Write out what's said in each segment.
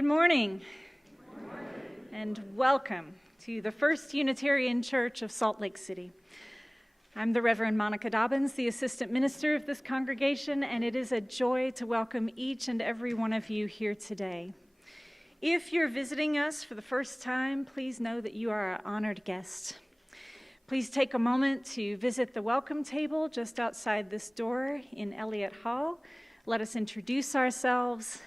Good morning, and welcome to the First Unitarian Church of Salt Lake City. I'm the Reverend Dobbins, the assistant minister of this congregation, and it is a joy to welcome each and every one of you here today. If you're visiting us for the first time, please know that you are an honored guest. Please take a moment to visit the welcome table just outside this door in Elliott Hall. Let us introduce ourselves,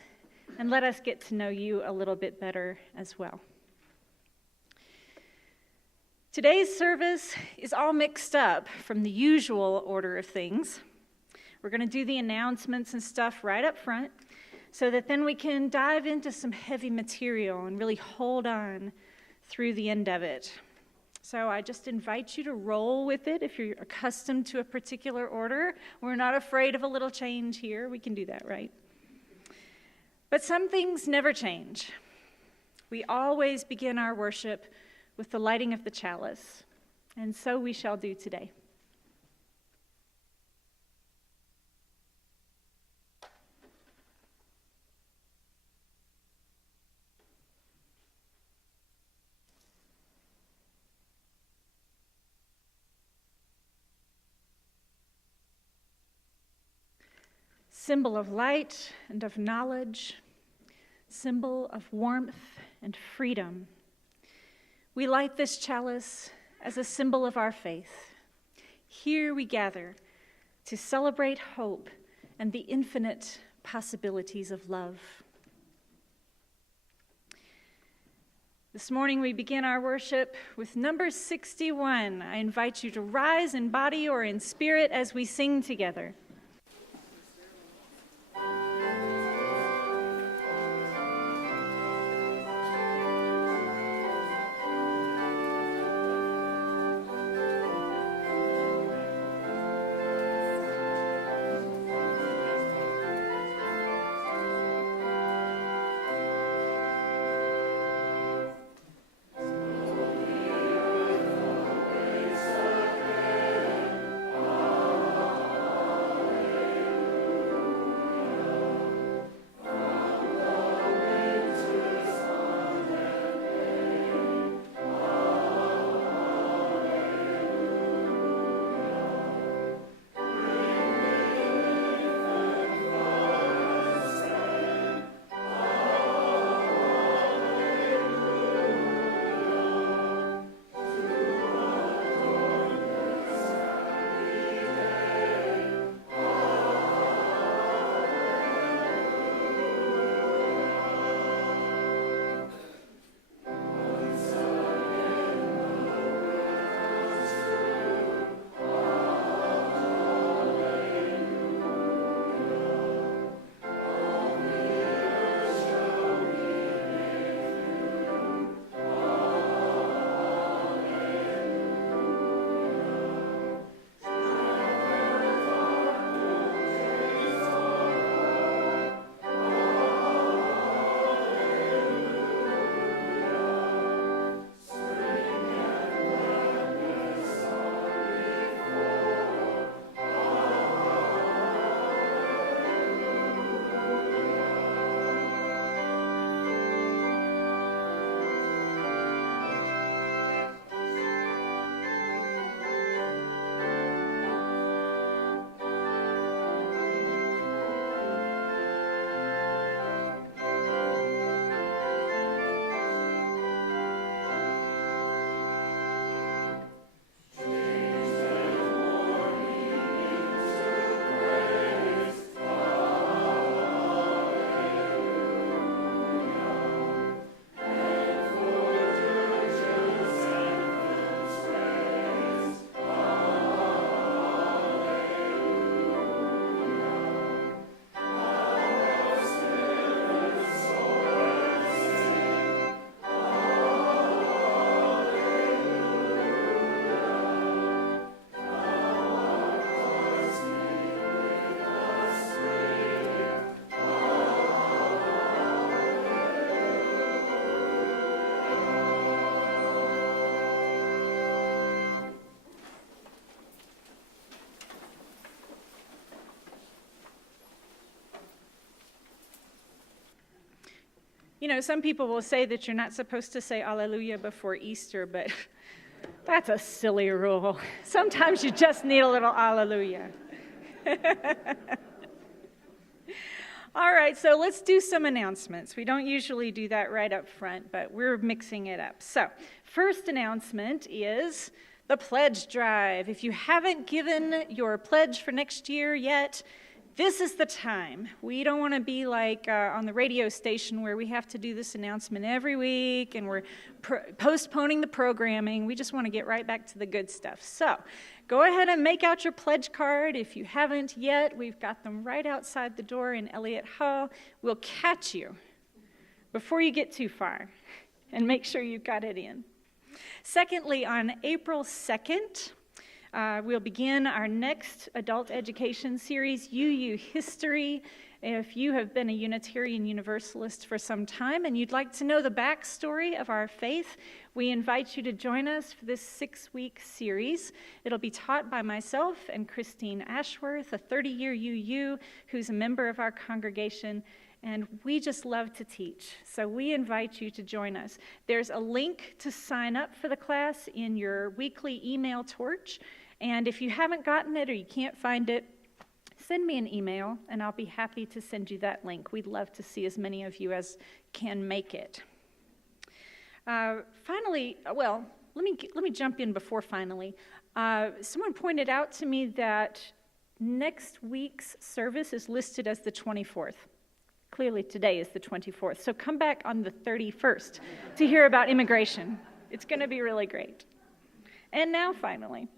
and let us get to know you a little bit better as well. Today's service is all mixed up from the usual order of things. We're going to do the announcements and stuff right up front so that then we can dive into some heavy material and really hold on through the end of it. So I just invite you to roll with it if you're accustomed to a particular order. We're not afraid of a little change here. We can do that, right? But some things never change. We always begin our worship with the lighting of the chalice, and so we shall do today. Symbol of light and of knowledge, symbol of warmth and freedom. We light this chalice as a symbol of our faith. Here we gather to celebrate hope and the infinite possibilities of love. This morning we begin our worship with number 61. I invite you to rise in body or in spirit as we sing together. Some people will say that you're not supposed to say Alleluia before Easter, but that's a silly rule. Sometimes you just need a little Alleluia. All right, so let's do some announcements. We don't usually do that right up front, but we're mixing it up. So, first announcement is the pledge drive. If you haven't given your pledge for next year yet, this is the time. We don't want to be like on the radio station where we have to do this announcement every week and we're postponing the programming. We just want to get right back to the good stuff. So go ahead and make out your pledge card. If you haven't yet, we've got them right outside the door in Elliott Hall. We'll catch you before you get too far and make sure you've got it in. Secondly, on April 2nd, we'll begin our next adult education series, UU History. If you have been a Unitarian Universalist for some time and you'd like to know the backstory of our faith, we invite you to join us for this 6-week series. It'll be taught by myself and Christine Ashworth, a 30-year UU who's a member of our congregation, and we just love to teach. So we invite you to join us. There's a link to sign up for the class in your weekly email torch. And if you haven't gotten it or you can't find it, send me an email and I'll be happy to send you that link. We'd love to see as many of you as can make it. Finally, well, let me jump in before finally. Someone pointed out to me that next week's service is listed as the 24th. Clearly today is the 24th. So come back on the 31st to hear about immigration. It's going to be really great. And now finally.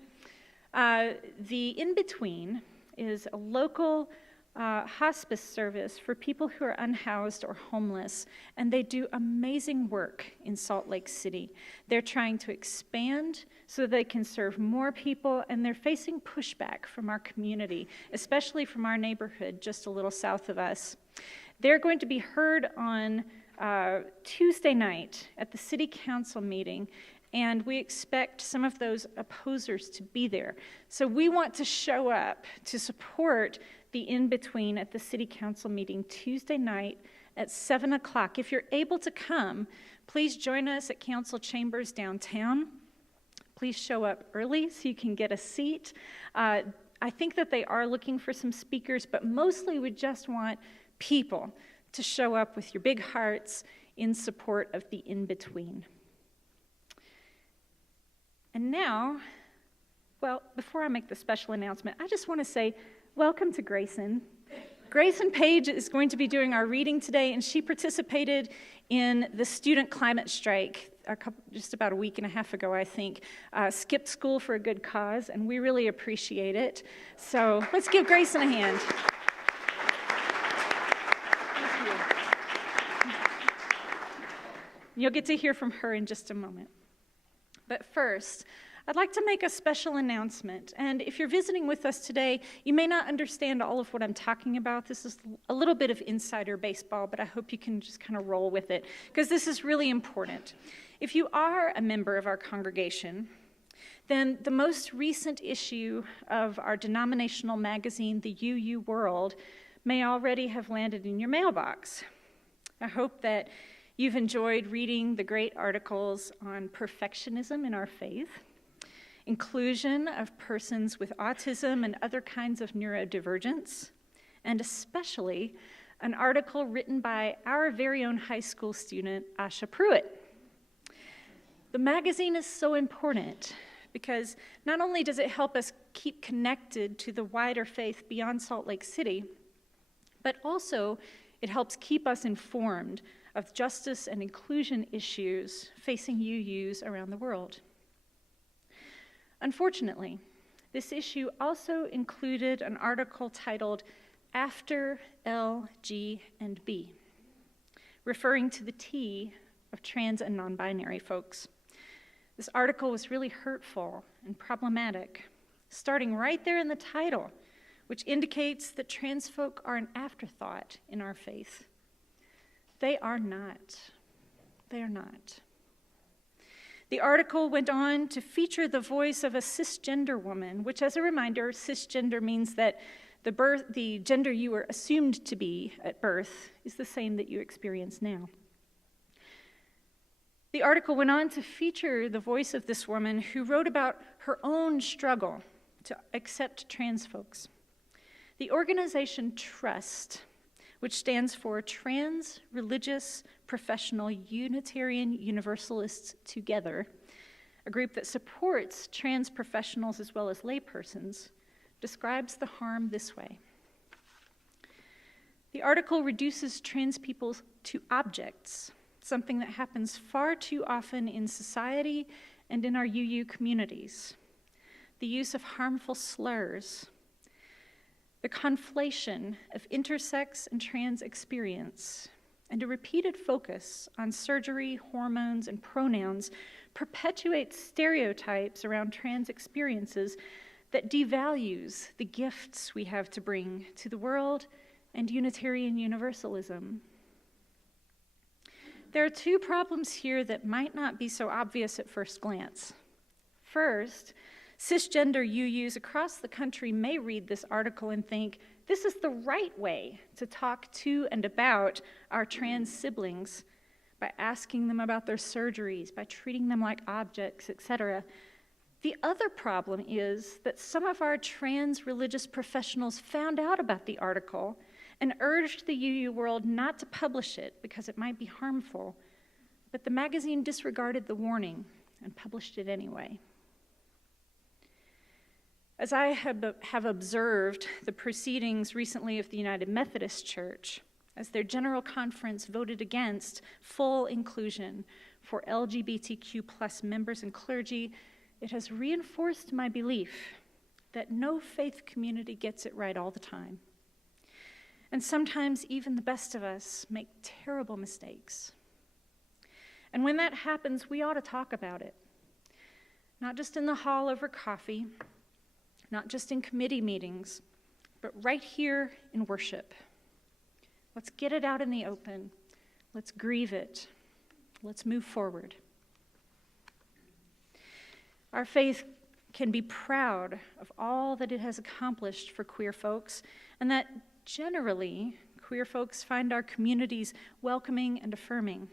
The in-between is a local hospice service for people who are unhoused or homeless, and they do amazing work in Salt Lake City. They're trying to expand so they can serve more people, and they're facing pushback from our community, especially from our neighborhood just a little south of us. They're going to be heard on Tuesday night at the City Council meeting, and we expect some of those opposers to be there. So we want to show up to support the in-between at the City Council meeting Tuesday night at 7 o'clock. If you're able to come, please join us at Council Chambers downtown. Please show up early so you can get a seat. I think that they are looking for some speakers, but mostly we just want people to show up with your big hearts in support of the in-between. And now, well, before I make the special announcement, I just want to say welcome to Grayson. Grayson Page is going to be doing our reading today, and she participated in the student climate strike just about a week and a half ago, I think. Skipped school for a good cause, and we really appreciate it. So let's give Grayson a hand. You'll get to hear from her in just a moment. But first, I'd like to make a special announcement. And if you're visiting with us today, you may not understand all of what I'm talking about. This is a little bit of insider baseball, but I hope you can just kind of roll with it, because this is really important. If you are a member of our congregation, then the most recent issue of our denominational magazine, the UU World, may already have landed in your mailbox. I hope that you've enjoyed reading the great articles on perfectionism in our faith, inclusion of persons with autism and other kinds of neurodivergence, and especially an article written by our very own high school student, Asha Pruitt. The magazine is so important because not only does it help us keep connected to the wider faith beyond Salt Lake City, but also it helps keep us informed of justice and inclusion issues facing UUs around the world. Unfortunately, this issue also included an article titled After L, G, and B, referring to the T of trans and non-binary folks. This article was really hurtful and problematic, starting right there in the title, which indicates that trans folk are an afterthought in our faith. They are not. They are not. The article went on to feature the voice of a cisgender woman, which, as a reminder, cisgender means that the gender you were assumed to be at birth is the same that you experience now. The article went on to feature the voice of this woman who wrote about her own struggle to accept trans folks. The organization TRUST, which stands for Trans Religious Professional Unitarian Universalists Together, a group that supports trans professionals as well as laypersons, describes the harm this way. The article reduces trans people to objects, something that happens far too often in society and in our UU communities. The use of harmful slurs, the conflation of intersex and trans experience, and a repeated focus on surgery, hormones, and pronouns perpetuates stereotypes around trans experiences that devalues the gifts we have to bring to the world and Unitarian Universalism. There are two problems here that might not be so obvious at first glance. First, cisgender UUs across the country may read this article and think, this is the right way to talk to and about our trans siblings by asking them about their surgeries, by treating them like objects, etc. The other problem is that some of our trans religious professionals found out about the article and urged the UU world not to publish it because it might be harmful, but the magazine disregarded the warning and published it anyway. As I have observed the proceedings recently of the United Methodist Church, as their general conference voted against full inclusion for LGBTQ+ members and clergy, it has reinforced my belief that no faith community gets it right all the time. And sometimes even the best of us make terrible mistakes. And when that happens, we ought to talk about it. Not just in the hall over coffee, not just in committee meetings, but right here in worship. Let's get it out in the open. Let's grieve it. Let's move forward. Our faith can be proud of all that it has accomplished for queer folks, and that generally, queer folks find our communities welcoming and affirming.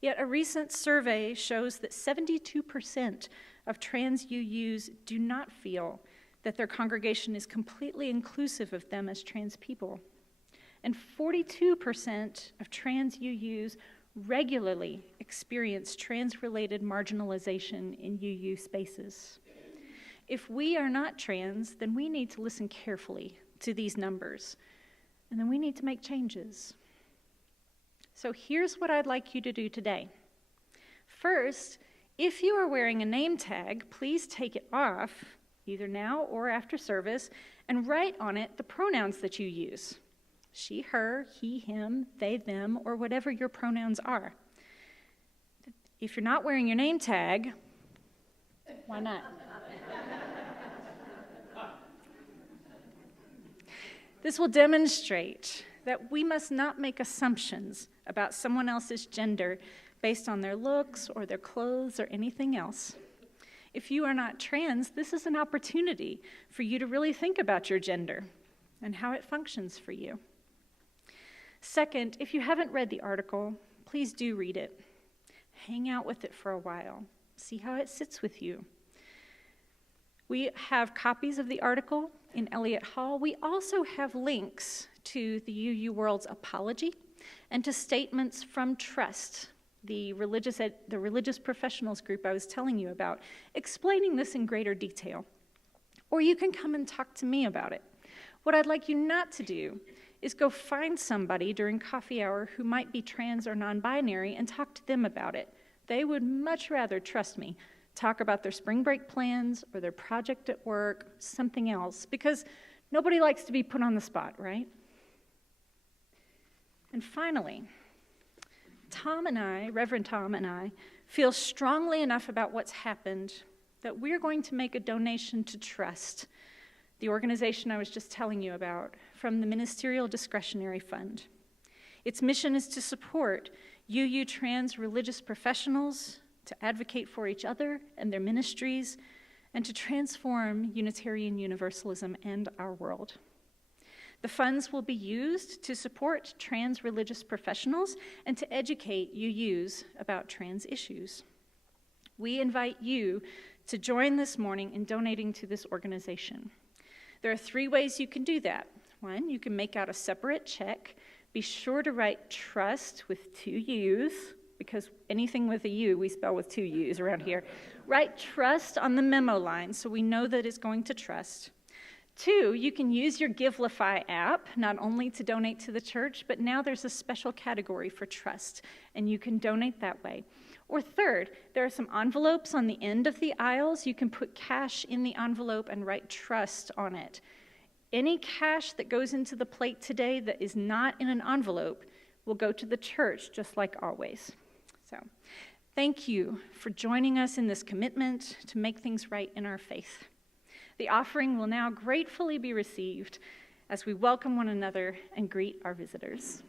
Yet a recent survey shows that 72% of trans UUs do not feel that their congregation is completely inclusive of them as trans people. And 42% of trans UUs regularly experience trans-related marginalization in UU spaces. If we are not trans, then we need to listen carefully to these numbers, and then we need to make changes. So here's what I'd like you to do today. First, if you are wearing a name tag, please take it off, either now or after service, and write on it the pronouns that you use. She, her, he, him, they, them, or whatever your pronouns are. If you're not wearing your name tag, why not? This will demonstrate that we must not make assumptions about someone else's gender based on their looks or their clothes or anything else. If you are not trans, this is an opportunity for you to really think about your gender and how it functions for you. Second, if you haven't read the article, please do read it. Hang out with it for a while. See how it sits with you. We have copies of the article in Elliott Hall. We also have links to the UU World's apology and to statements from Trust, the religious professionals group I was telling you about, explaining this in greater detail. Or you can come and talk to me about it. What I'd like you not to do is go find somebody during coffee hour who might be trans or non-binary and talk to them about it. They would much rather, trust me, talk about their spring break plans or their project at work, something else, because nobody likes to be put on the spot, right? And finally, Reverend Tom and I, feel strongly enough about what's happened that we're going to make a donation to Trust, the organization I was just telling you about, from the Ministerial Discretionary Fund. Its mission is to support UU trans religious professionals, to advocate for each other and their ministries, and to transform Unitarian Universalism and our world. The funds will be used to support trans religious professionals and to educate UUs about trans issues. We invite you to join this morning in donating to this organization. There are 3 ways you can do that. 1, you can make out a separate check. Be sure to write trust with 2 U's, because anything with a U we spell with 2 U's around here. Write trust on the memo line so we know that it's going to trust. 2, you can use your Givelify app, not only to donate to the church, but now there's a special category for trust, and you can donate that way. Or 3rd, there are some envelopes on the end of the aisles. You can put cash in the envelope and write trust on it. Any cash that goes into the plate today that is not in an envelope will go to the church, just like always. So, thank you for joining us in this commitment to make things right in our faith. The offering will now gratefully be received as we welcome one another and greet our visitors.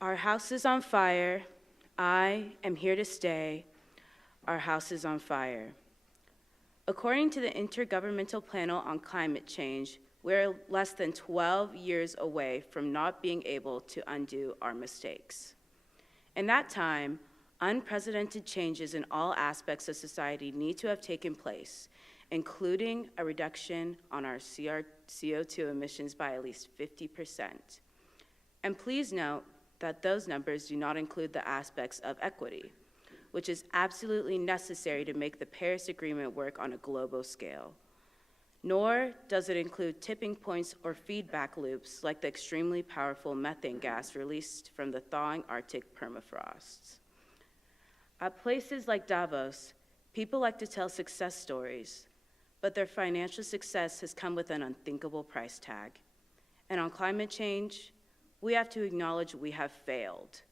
Our house is on fire. I am here to stay. Our house is on fire. According to the Intergovernmental Panel on Climate Change, we're less than 12 years away from not being able to undo our mistakes. In that time, unprecedented changes in all aspects of society need to have taken place, including a reduction on our CO2 emissions by at least 50%. And please note that those numbers do not include the aspects of equity, which is absolutely necessary to make the Paris Agreement work on a global scale. Nor does it include tipping points or feedback loops like the extremely powerful methane gas released from the thawing Arctic permafrosts. At places like Davos, people like to tell success stories, but their financial success has come with an unthinkable price tag. And on climate change, we have to acknowledge we have failed.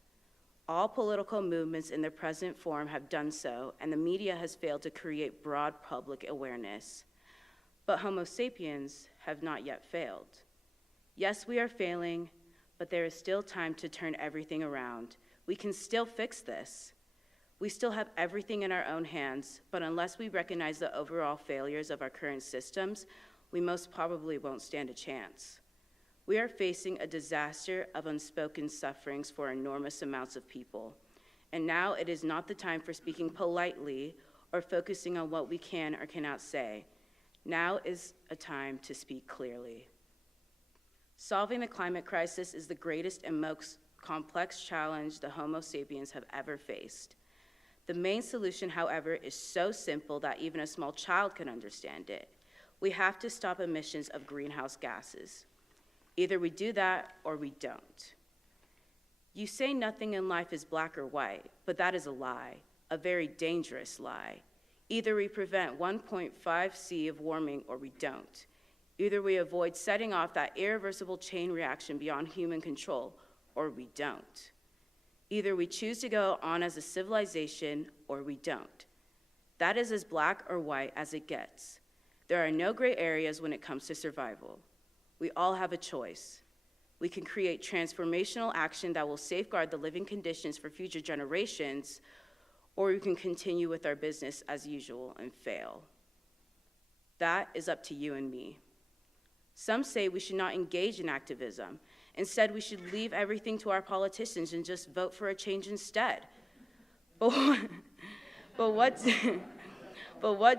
All political movements in their present form have done so, and the media has failed to create broad public awareness. But Homo sapiens have not yet failed. Yes, we are failing, but there is still time to turn everything around. We can still fix this. We still have everything in our own hands, but unless we recognize the overall failures of our current systems, we most probably won't stand a chance. We are facing a disaster of unspoken sufferings for enormous amounts of people. And now it is not the time for speaking politely or focusing on what we can or cannot say. Now is a time to speak clearly. Solving the climate crisis is the greatest and most complex challenge the Homo sapiens have ever faced. The main solution, however, is so simple that even a small child can understand it. We have to stop emissions of greenhouse gases. Either we do that or we don't. You say nothing in life is black or white, but that is a lie, a very dangerous lie. Either we prevent 1.5 C of warming or we don't. Either we avoid setting off that irreversible chain reaction beyond human control or we don't. Either we choose to go on as a civilization or we don't. That is as black or white as it gets. There are no gray areas when it comes to survival. We all have a choice. We can create transformational action that will safeguard the living conditions for future generations, or we can continue with our business as usual and fail. That is up to you and me. Some say we should not engage in activism. Instead, we should leave everything to our politicians and just vote for a change instead. But what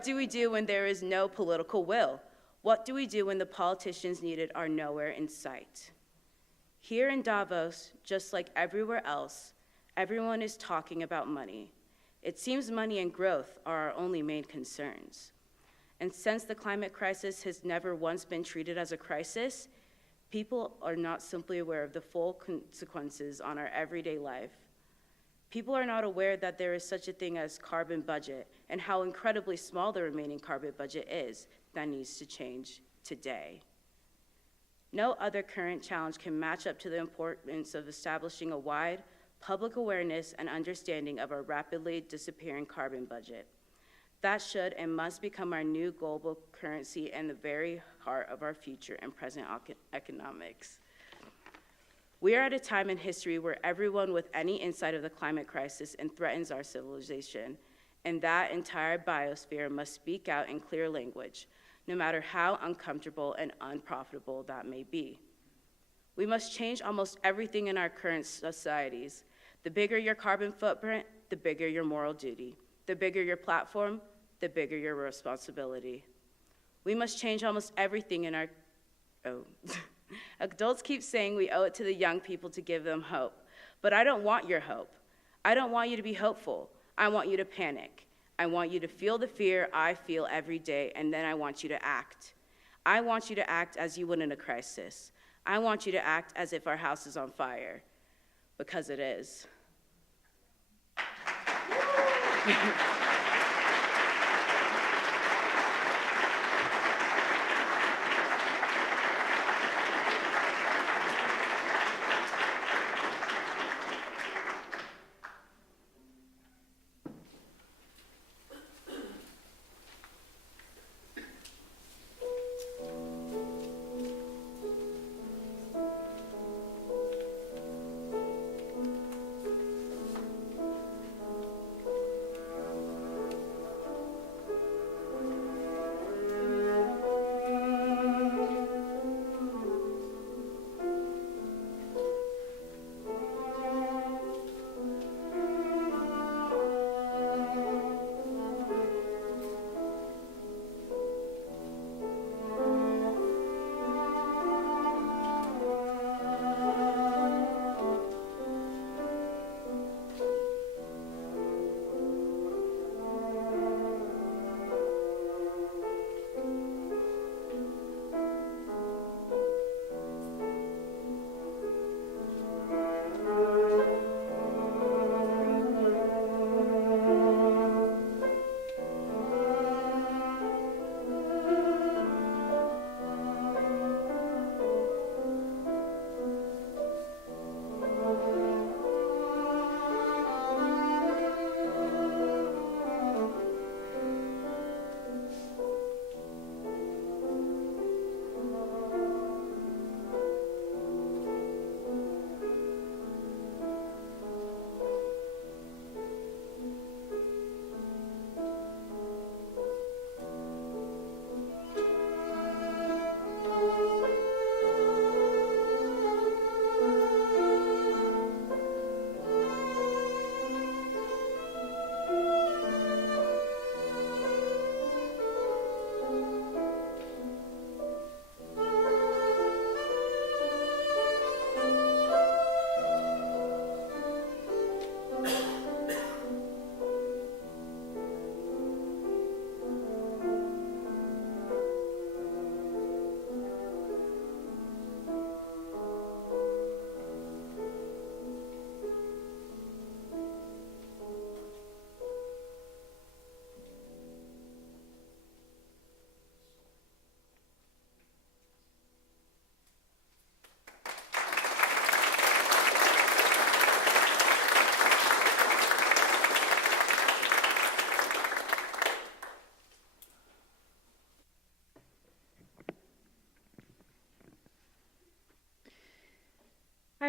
do we do when there is no political will? What do we do when the politicians needed are nowhere in sight? Here in Davos, just like everywhere else, everyone is talking about money. It seems money and growth are our only main concerns. And since the climate crisis has never once been treated as a crisis, people are not simply aware of the full consequences on our everyday life. People are not aware that there is such a thing as carbon budget and how incredibly small the remaining carbon budget is that needs to change today. No other current challenge can match up to the importance of establishing a wide public awareness and understanding of our rapidly disappearing carbon budget. That should and must become our new global currency and the very heart of our future and present economics. We are at a time in history where everyone with any insight of the climate crisis and threatens our civilization, and that entire biosphere must speak out in clear language, no matter how uncomfortable and unprofitable that may be. We must change almost everything in our current societies. The bigger your carbon footprint, the bigger your moral duty. The bigger your platform, the bigger your responsibility. We must change almost everything in our, Adults keep saying we owe it to the young people to give them hope, but I don't want your hope. I don't want you to be hopeful. I want you to panic. I want you to feel the fear I feel every day, and then I want you to act. I want you to act as you would in a crisis. I want you to act as if our house is on fire, because it is.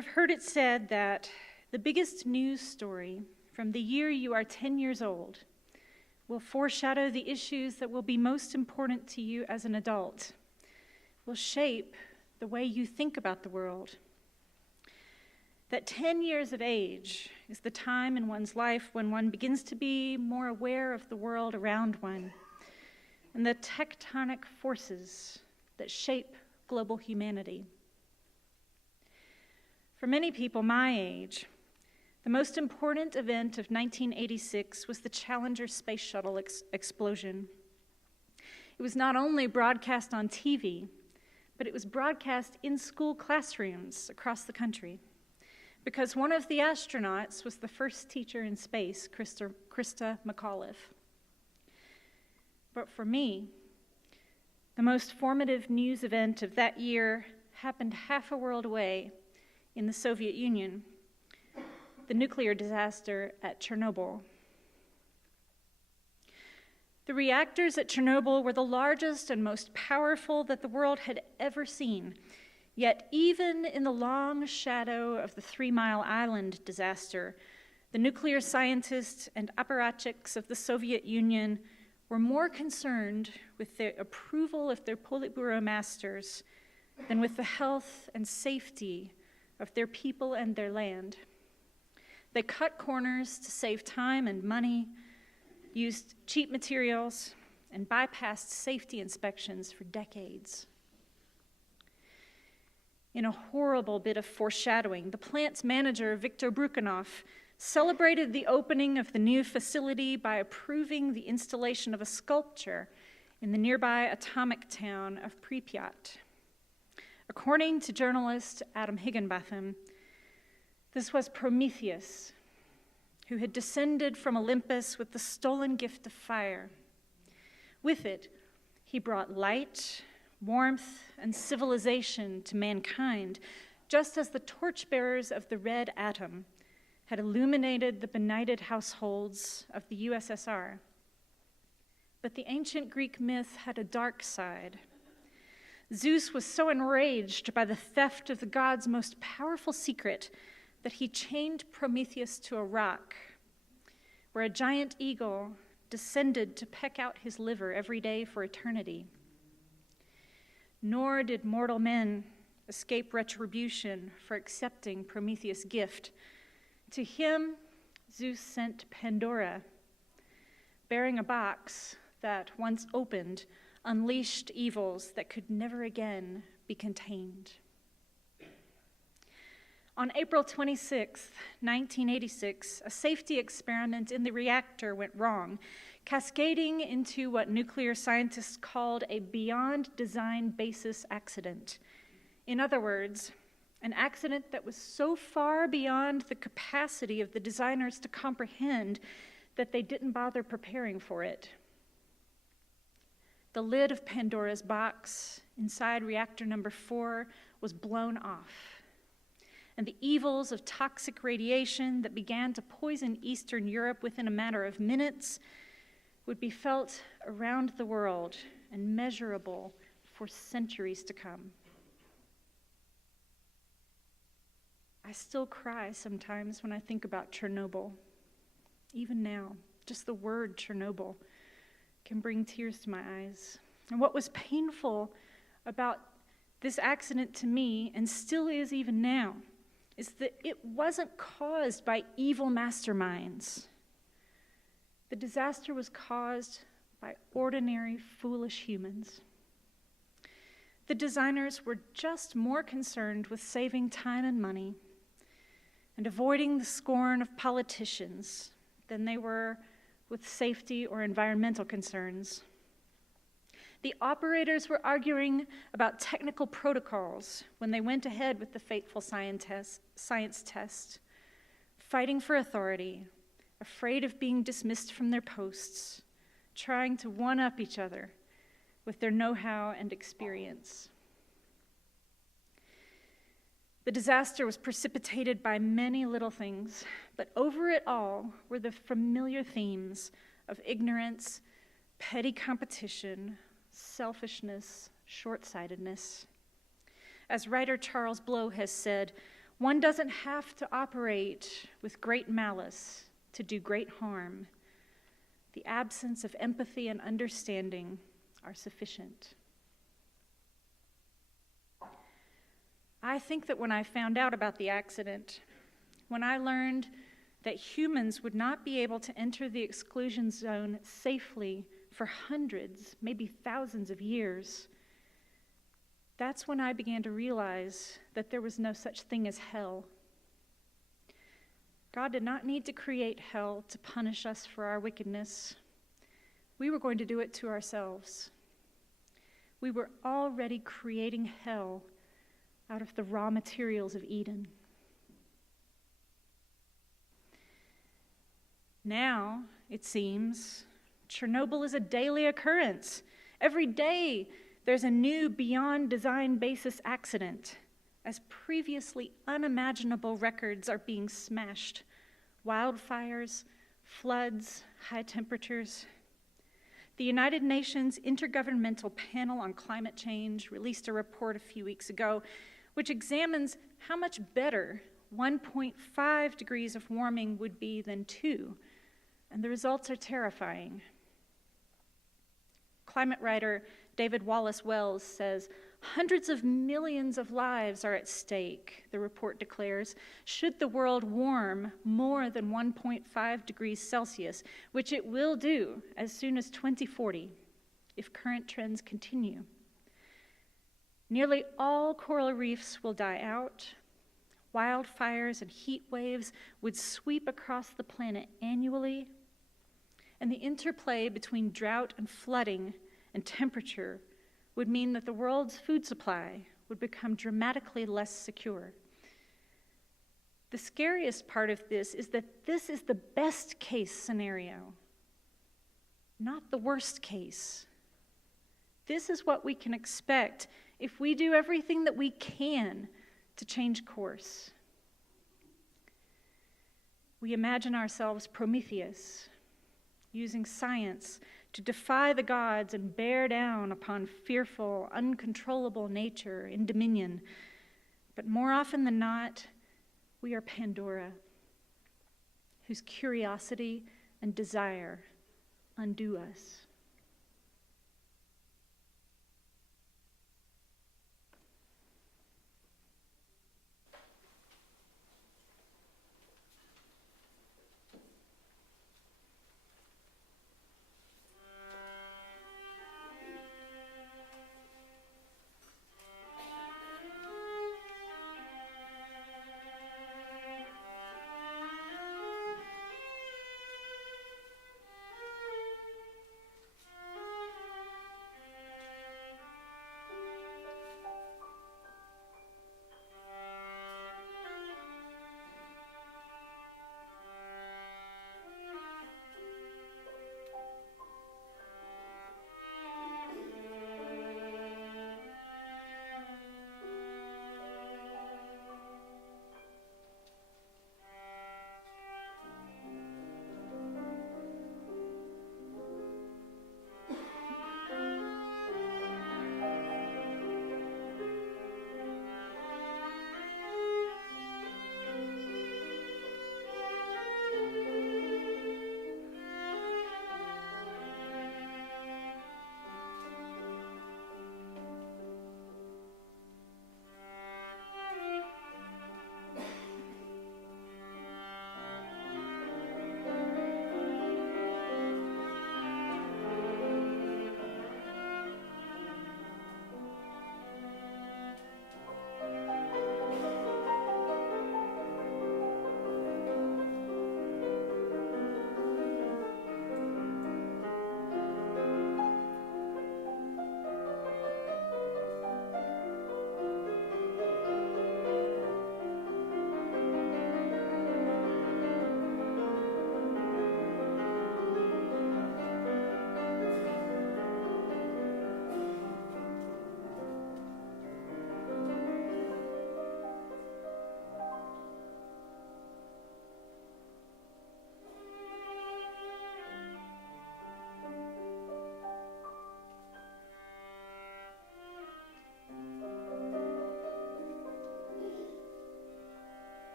I've heard it said that the biggest news story from the year you are 10 years old will foreshadow the issues that will be most important to you as an adult, will shape the way you think about the world. That 10 years of age is the time in one's life when one begins to be more aware of the world around one and the tectonic forces that shape global humanity. For many people my age, the most important event of 1986 was the Challenger space shuttle explosion. It was not only broadcast on TV, but it was broadcast in school classrooms across the country, because one of the astronauts was the first teacher in space, Krista McAuliffe. But for me, the most formative news event of that year happened half a world away in the Soviet Union, the nuclear disaster at Chernobyl. The reactors at Chernobyl were the largest and most powerful that the world had ever seen. Yet even in the long shadow of the 3 Mile Island disaster, the nuclear scientists and apparatchiks of the Soviet Union were more concerned with the approval of their Politburo masters than with the health and safety of their people and their land. They cut corners to save time and money, used cheap materials, and bypassed safety inspections for decades. In a horrible bit of foreshadowing, the plant's manager, Viktor Brukhanov, celebrated the opening of the new facility by approving the installation of a sculpture in the nearby atomic town of Pripyat. According to journalist Adam Higginbotham, this was Prometheus, who had descended from Olympus with the stolen gift of fire. With it, he brought light, warmth, and civilization to mankind, just as the torchbearers of the red atom had illuminated the benighted households of the USSR. But the ancient Greek myth had a dark side. Zeus was so enraged by the theft of the god's most powerful secret that he chained Prometheus to a rock, where a giant eagle descended to peck out his liver every day for eternity. Nor did mortal men escape retribution for accepting Prometheus' gift. To him, Zeus sent Pandora, bearing a box that, once opened, unleashed evils that could never again be contained. On April 26, 1986, a safety experiment in the reactor went wrong, cascading into what nuclear scientists called a beyond design basis accident. In other words, an accident that was so far beyond the capacity of the designers to comprehend that they didn't bother preparing for it. The lid of Pandora's box inside reactor number 4 was blown off, and the evils of toxic radiation that began to poison Eastern Europe within a matter of minutes would be felt around the world and measurable for centuries to come. I still cry sometimes when I think about Chernobyl. Even now, just the word Chernobyl can bring tears to my eyes. And what was painful about this accident to me, and still is even now, is that it wasn't caused by evil masterminds. The disaster was caused by ordinary, foolish humans. The designers were just more concerned with saving time and money and avoiding the scorn of politicians than they were with safety or environmental concerns. The operators were arguing about technical protocols when they went ahead with the fateful science test, fighting for authority, afraid of being dismissed from their posts, trying to one-up each other with their know-how and experience. The disaster was precipitated by many little things, but over it all were the familiar themes of ignorance, petty competition, selfishness, short-sightedness. As writer Charles Blow has said, One doesn't have to operate with great malice to do great harm. The absence of empathy and understanding are sufficient. I think that when I found out about the accident, when I learned that humans would not be able to enter the exclusion zone safely for hundreds, maybe thousands of years, that's when I began to realize that there was no such thing as hell. God did not need to create hell to punish us for our wickedness. We were going to do it to ourselves. We were already creating hell out of the raw materials of Eden. Now, it seems, Chernobyl is a daily occurrence. Every day, there's a new beyond design basis accident, as previously unimaginable records are being smashed. Wildfires, floods, high temperatures. The United Nations Intergovernmental Panel on Climate Change released a report a few weeks ago which examines how much better 1.5 degrees of warming would be than 2, and the results are terrifying. Climate writer David Wallace Wells says, "Hundreds of millions of lives are at stake," the report declares, should the world warm more than 1.5 degrees Celsius, which it will do as soon as 2040 if current trends continue. Nearly all coral reefs will die out. Wildfires and heat waves would sweep across the planet annually, and the interplay between drought and flooding and temperature would mean that the world's food supply would become dramatically less secure. The scariest part of this is that this is the best case scenario, not the worst case. This is what we can expect if we do everything that we can to change course. We imagine ourselves Prometheus, using science to defy the gods and bear down upon fearful, uncontrollable nature in dominion. But more often than not, we are Pandora, whose curiosity and desire undo us.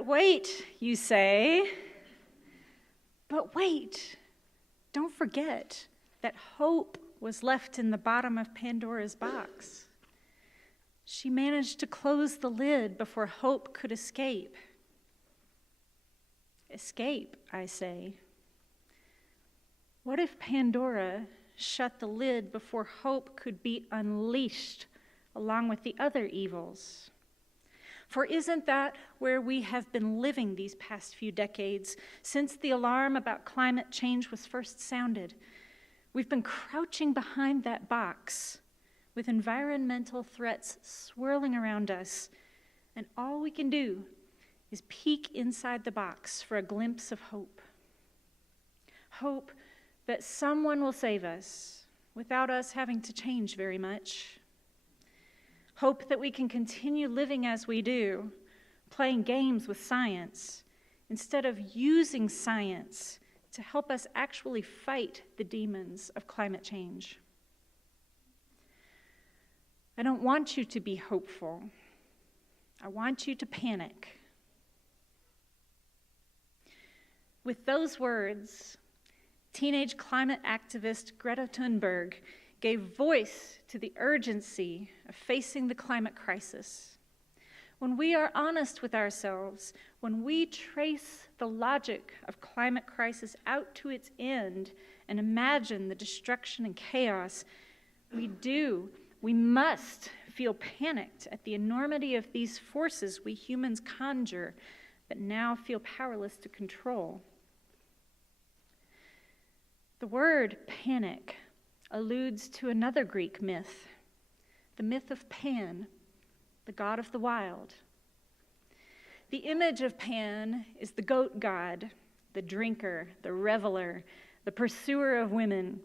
But wait, you say. But wait, don't forget that hope was left in the bottom of Pandora's box. She managed to close the lid before hope could escape. Escape, I say. What if Pandora shut the lid before hope could be unleashed along with the other evils? For isn't that where we have been living these past few decades since the alarm about climate change was first sounded? We've been crouching behind that box with environmental threats swirling around us, and all we can do is peek inside the box for a glimpse of hope. Hope that someone will save us without us having to change very much. Hope that we can continue living as we do, playing games with science, instead of using science to help us actually fight the demons of climate change. I don't want you to be hopeful. I want you to panic. With those words, teenage climate activist Greta Thunberg gave voice to the urgency of facing the climate crisis. When we are honest with ourselves, when we trace the logic of climate crisis out to its end and imagine the destruction and chaos, we must feel panicked at the enormity of these forces we humans conjure but now feel powerless to control. The word panic alludes to another Greek myth, the myth of Pan, the god of the wild. The image of Pan is the goat god, the drinker, the reveler, the pursuer of women,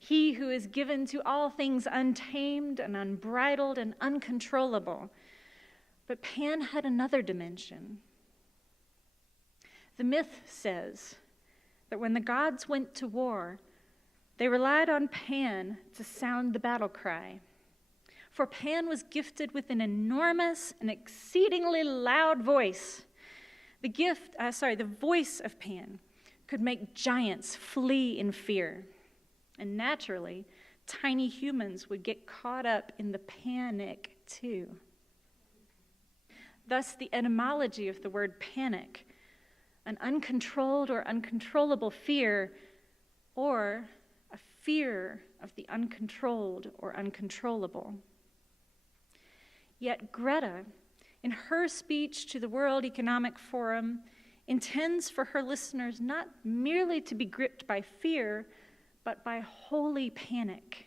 he who is given to all things untamed and unbridled and uncontrollable. But Pan had another dimension. The myth says that when the gods went to war, they relied on Pan to sound the battle cry. For Pan was gifted with an enormous and exceedingly loud voice. The voice of Pan could make giants flee in fear. And naturally, tiny humans would get caught up in the panic too. Thus, the etymology of the word panic, an uncontrolled or uncontrollable fear, or a fear of the uncontrolled or uncontrollable. Yet Greta, in her speech to the World Economic Forum, intends for her listeners not merely to be gripped by fear, but by holy panic.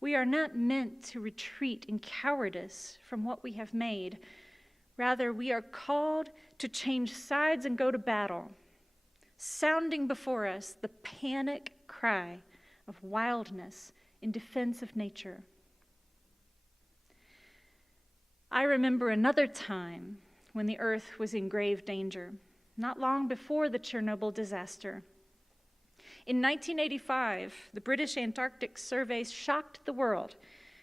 We are not meant to retreat in cowardice from what we have made. Rather, we are called to change sides and go to battle, sounding before us the panic cry of wildness in defense of nature. I remember another time when the earth was in grave danger, not long before the Chernobyl disaster. In 1985, the British Antarctic Survey shocked the world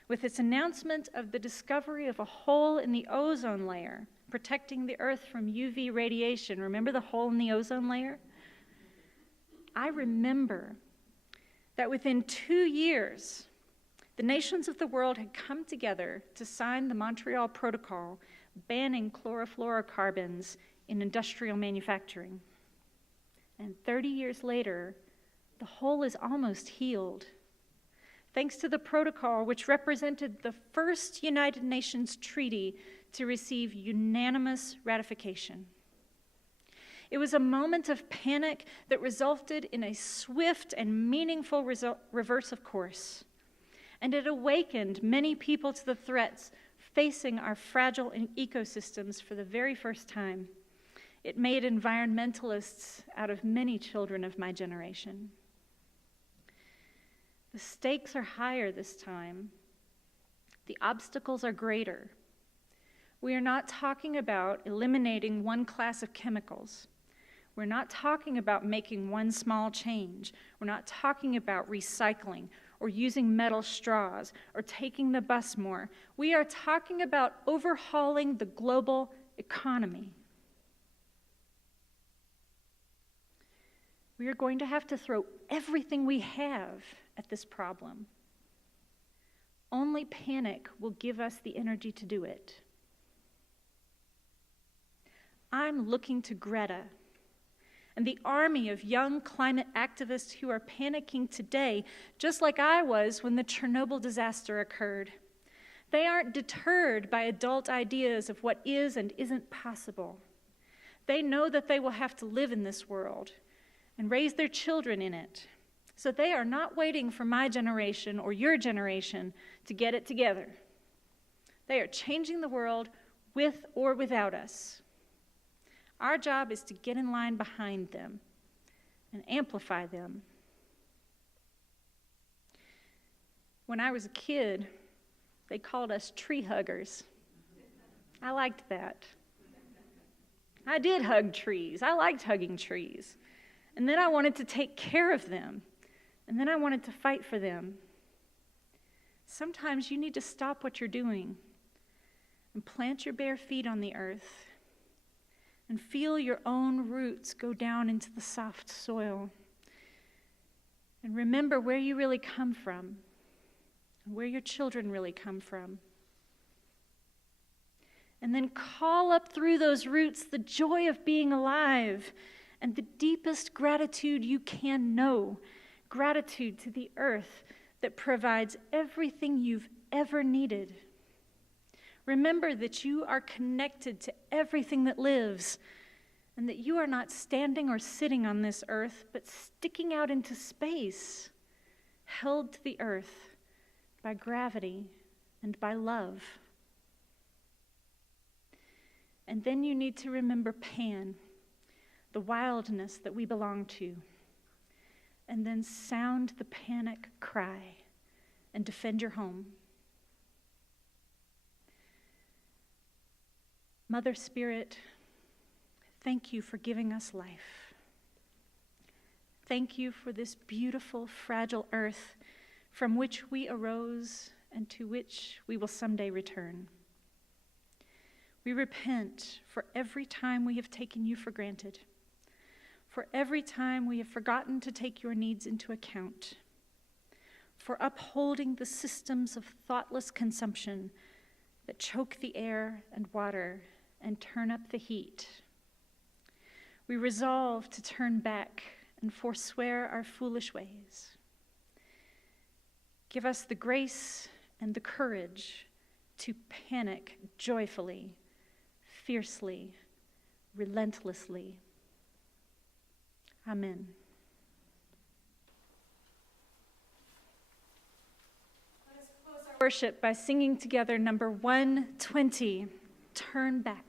with its announcement of the discovery of a hole in the ozone layer, protecting the Earth from UV radiation. Remember the hole in the ozone layer? I remember that within 2 years, the nations of the world had come together to sign the Montreal Protocol banning chlorofluorocarbons in industrial manufacturing. And 30 years later, the hole is almost healed, thanks to the protocol which represented the first United Nations treaty to receive unanimous ratification. It was a moment of panic that resulted in a swift and meaningful reverse of course, and it awakened many people to the threats facing our fragile ecosystems for the very first time. It made environmentalists out of many children of my generation. The stakes are higher this time. The obstacles are greater. We are not talking about eliminating one class of chemicals. We're not talking about making one small change. We're not talking about recycling or using metal straws or taking the bus more. We are talking about overhauling the global economy. We are going to have to throw everything we have at this problem. Only panic will give us the energy to do it. I'm looking to Greta and the army of young climate activists who are panicking today, just like I was when the Chernobyl disaster occurred. They aren't deterred by adult ideas of what is and isn't possible. They know that they will have to live in this world and raise their children in it. So they are not waiting for my generation or your generation to get it together. They are changing the world with or without us. Our job is to get in line behind them and amplify them. When I was a kid, they called us tree huggers. I liked that. I did hug trees. I liked hugging trees. And then I wanted to take care of them. And then I wanted to fight for them. Sometimes you need to stop what you're doing and plant your bare feet on the earth and feel your own roots go down into the soft soil. And remember where you really come from and where your children really come from. And then call up through those roots the joy of being alive and the deepest gratitude you can know. Gratitude to the earth that provides everything you've ever needed. Remember that you are connected to everything that lives, and that you are not standing or sitting on this earth, but sticking out into space, held to the earth by gravity and by love. And then you need to remember Pan, the wildness that we belong to, and then sound the panic cry and defend your home. Mother Spirit, thank you for giving us life. Thank you for this beautiful, fragile earth from which we arose and to which we will someday return. We repent for every time we have taken you for granted, for every time we have forgotten to take your needs into account, for upholding the systems of thoughtless consumption that choke the air and water and turn up the heat. We resolve to turn back and forswear our foolish ways. Give us the grace and the courage to panic joyfully, fiercely, relentlessly. Amen. Let us close our worship by singing together number 120, Turn Back.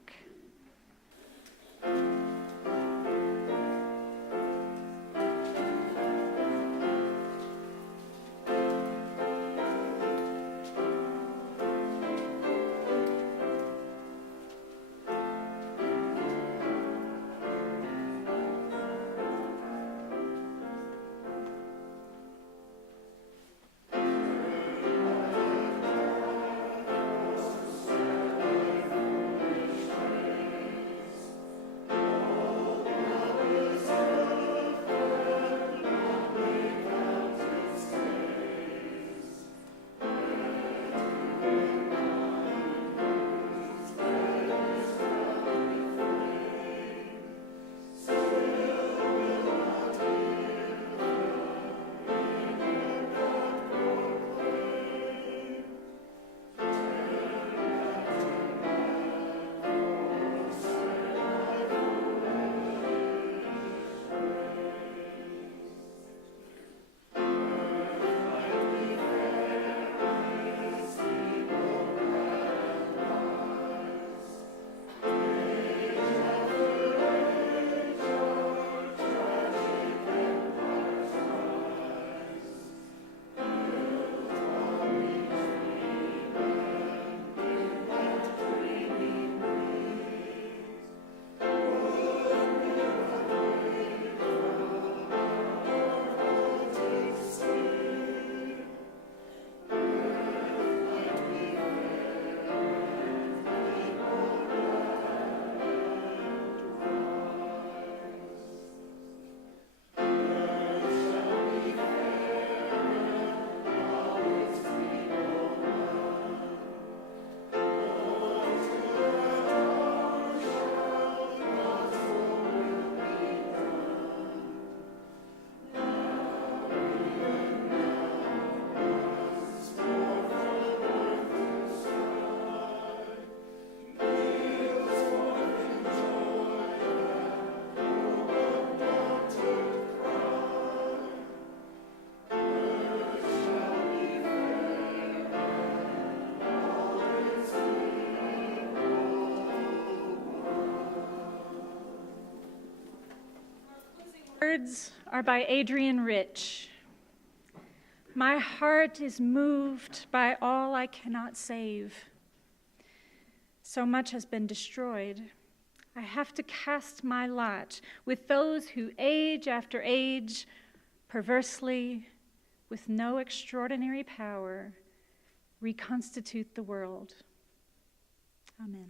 words are by Adrian Rich. My heart is moved by all I cannot save. So much has been destroyed. I have to cast my lot with those who age after age, perversely, with no extraordinary power, reconstitute the world. Amen.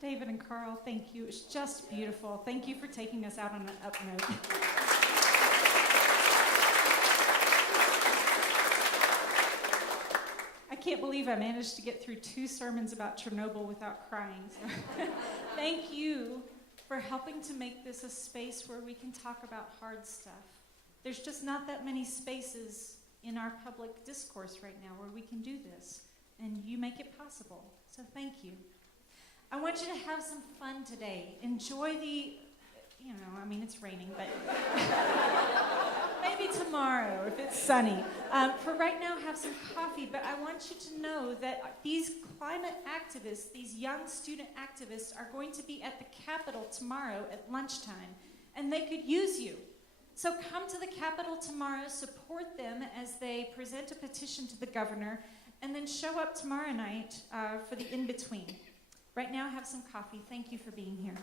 David and Carl, thank you. It's just beautiful. Thank you for taking us out on an up note. I can't believe I managed to get through 2 sermons about Chernobyl without crying. So thank you for helping to make this a space where we can talk about hard stuff. There's just not that many spaces in our public discourse right now where we can do this, and you make it possible. So thank you. I want you to have some fun today. Enjoy the, it's raining, but maybe tomorrow if it's sunny. For right now, have some coffee, but I want you to know that these climate activists, these young student activists, are going to be at the Capitol tomorrow at lunchtime, and they could use you. So come to the Capitol tomorrow, support them as they present a petition to the governor, and then show up tomorrow night for the in-between. Right now, have some coffee. Thank you for being here.